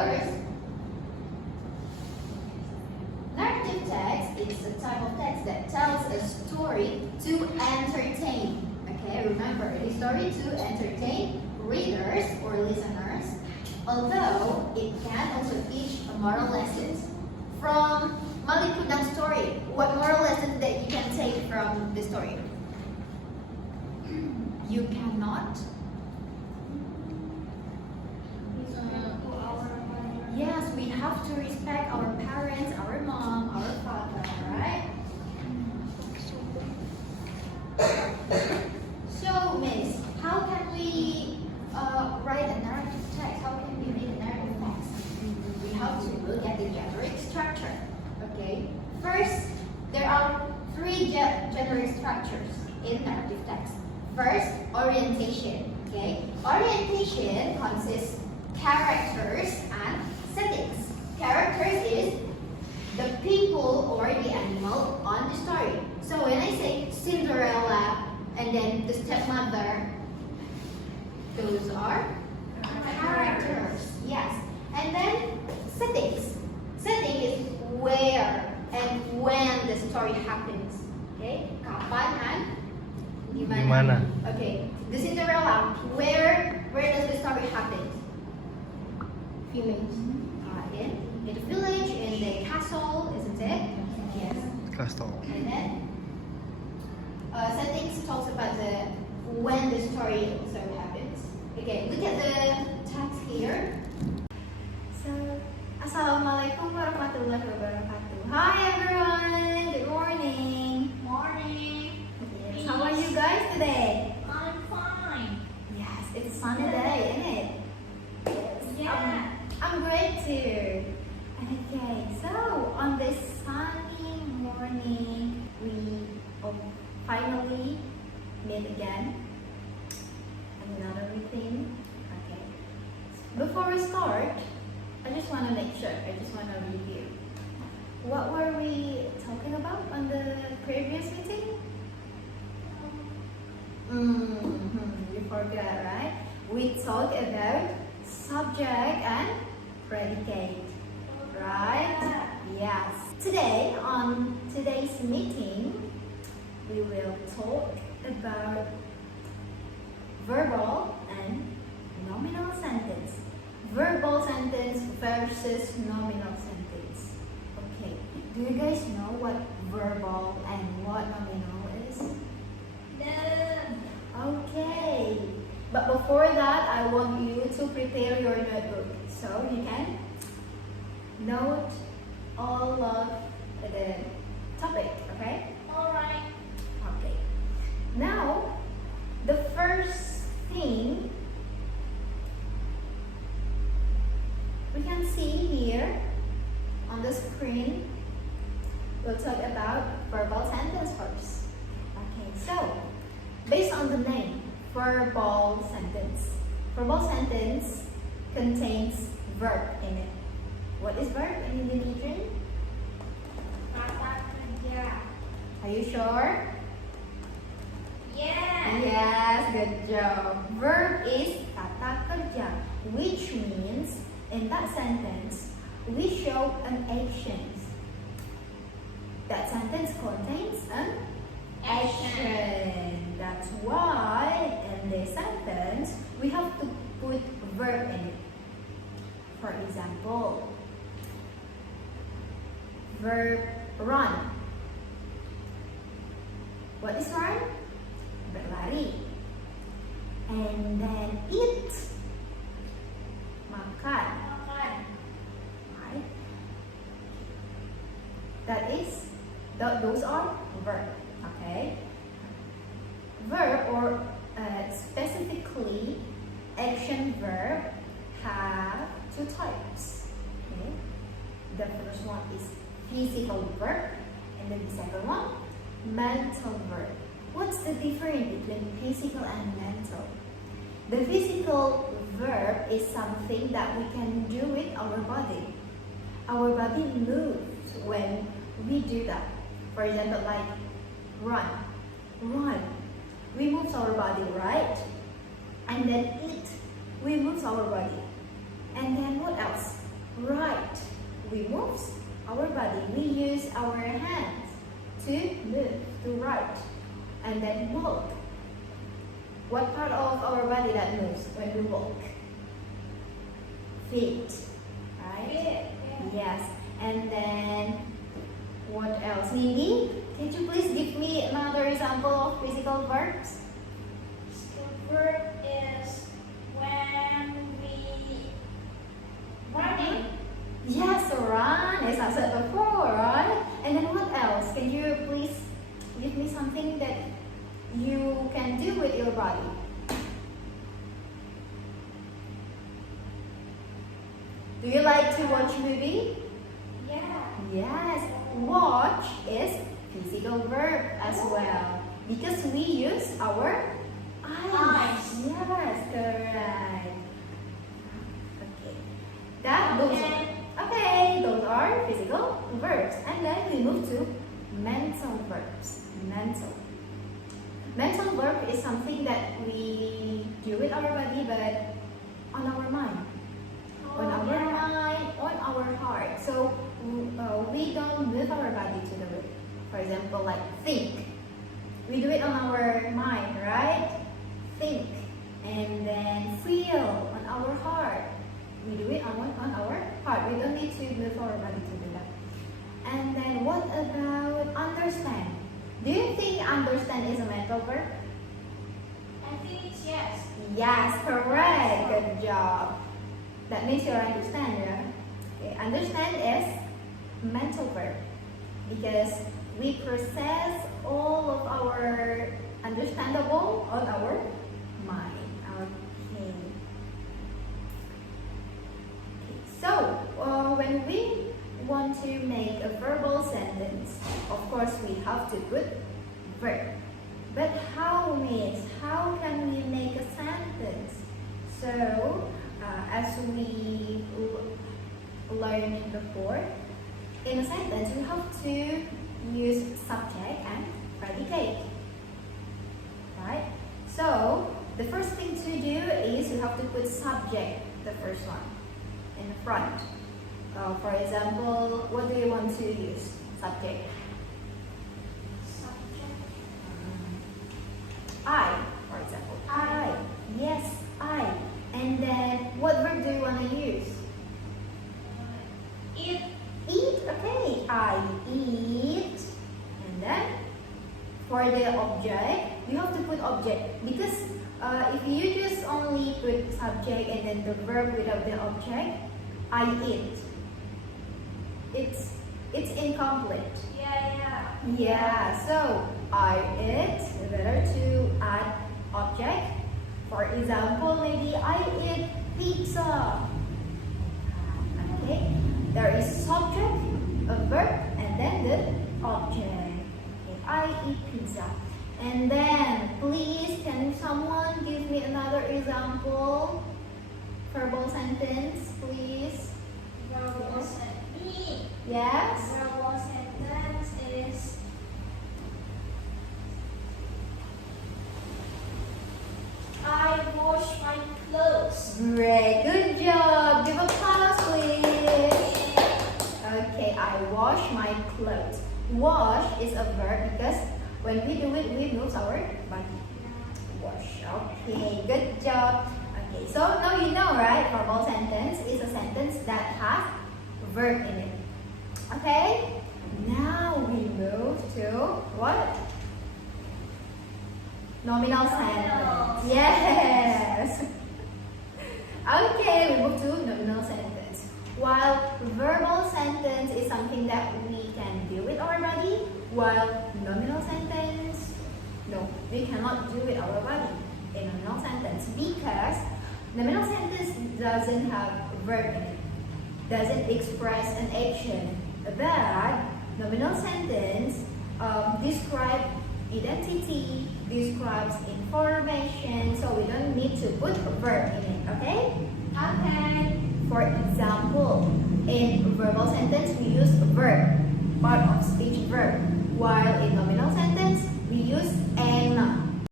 First, narrative text is a type of text that tells a story to entertain. Okay, remember, it is story to entertain readers or listeners, although it can also teach a moral lessons. From Malikudang's story, what moral lessons that you can take from the story? You cannot. Yes, we have to respect our parents, our mom, our father, right? So, Miss, how can we write a narrative text? How can we make a narrative text? We have to look at the generic structure. Okay. First, there are three generic structures in narrative text. First, orientation. Okay. Orientation consists characters and settings. Characters is the people or the animal on the story. So when I say Cinderella and then the stepmother, those are characters. Yes. And then settings. Setting is where and when the story happens. Okay? Kapan and gimana. Okay. The Cinderella, where does the story happen? Village. In the village, in the castle, isn't it? Yes. Castle. And then settings talks about the when the story also happens. Okay, look at the text here. So, Assalamualaikum warahmatullahi wabarakatuh. Hi everyone. Good morning. Morning. Yes. How are you guys today? I'm fine. Yes, it's a sunny day, isn't it? Yeah. I'm great too. Okay, so on this sunny morning, we finally meet again. Another meeting. Okay. Before we start, I just want to make sure. I just want to review. What were we talking about on the previous meeting? You forgot, right? We talked about subject and predicate, right? Yes. Today, on today's meeting, we will talk about verbal and nominal sentence. Verbal sentence versus nominal sentence. Okay. Do you guys know what verbal and what nominal is? No. Okay. But before that, I want you to prepare your notebook so you can note all of the topic, okay? Alright. Okay. Now, the first thing we can see here on the screen, we'll talk about verbal sentence first. Okay, so based on the name, verbal sentence. Verbal sentence contains verb in it. What is verb in Indonesian? Kata kerja. Are you sure? Yeah. Yes, good job. Verb is kata kerja, which means in that sentence we show an action. That sentence contains an action. That's why in this sentence we have to put verb in it. For example, verb run. What is run? Berlari. And then eat. Makan. Right? That is, those are verb. Okay. Verb or specifically action verb have two types. Okay. The first one is physical verb, and then the second one, mental verb. What's the difference between physical and mental? The physical verb is something that we can do with our body. Our body moves when we do that. For example, like run. We move our body, right? And then eat. We move our body. And then what else? right, we move our body. We use our hands to move to right. And then walk. What part of our body that moves when we walk? Feet, right? Yes. And then what else? Nindi, can you please give me another example of physical verbs? The verb is when we running. Yes, run, as I said before, right? And then what else? Can you please give me something that you can do with your body? Do you like to watch movie? Yeah. Yes, watch is physical verb as well because we use our eyes. Yes, correct. Okay, those are physical verbs, and then we move to mental verbs. Mental verb is something that we do with our body, but on our mind. On our mind, on our heart. So we don't move our body to do it. For example, like think. We do it on our mind, right? Think. And then feel on our heart. We do it on our heart. We don't need to move our body to do that. And then what about understand? Do you think understand is a mental verb? I think it's yes. Yes, correct. Good job. That means you understand, yeah? Okay. Understand is mental verb because we process all of our understandable on our mind. Okay. So, when we want to make a verbal sentence, of course we have to put verb. But how can we make a sentence? So, as we learned before, in a sentence we have to use subject and predicate, right? So the first thing to do is you have to put subject, the first one, in the front. For example, what do you want to use? Subject. I, for example. I. Yes, I. And then, what verb do you want to use? Eat. Eat, okay. I eat. And then, for the object, you have to put object. Because if you just only put subject and then the verb without the object, I eat. It's incomplete. Yeah, so I eat, better to add object. For example, maybe I eat pizza. Okay, there is subject, a verb, and then the object. Okay, I eat pizza. And then, please, can someone give me another example? Verbal sentence, please. Verbal sentence. Yes? Verbal sentence is I wash my clothes. Great, good job. Give a applause, please. Okay, I wash my clothes. Wash is a verb because when we do it, we move our body. Wash. Okay, good job. Okay, so now you know, right? Verbal sentence is a sentence that has verb in it. Okay? Now we move to what? Nominal sentence. Yes. Okay, we move to nominal sentence. While verbal sentence is something that we can do with our body, while nominal sentence, no, we cannot do with our body in nominal sentence because nominal sentence doesn't have verb in it, doesn't express an action. But nominal sentence describe identity, describes information, so we don't need to put a verb in it, okay? Okay. For example, in verbal sentence, we use a verb, part of speech verb, while in nominal sentence, we use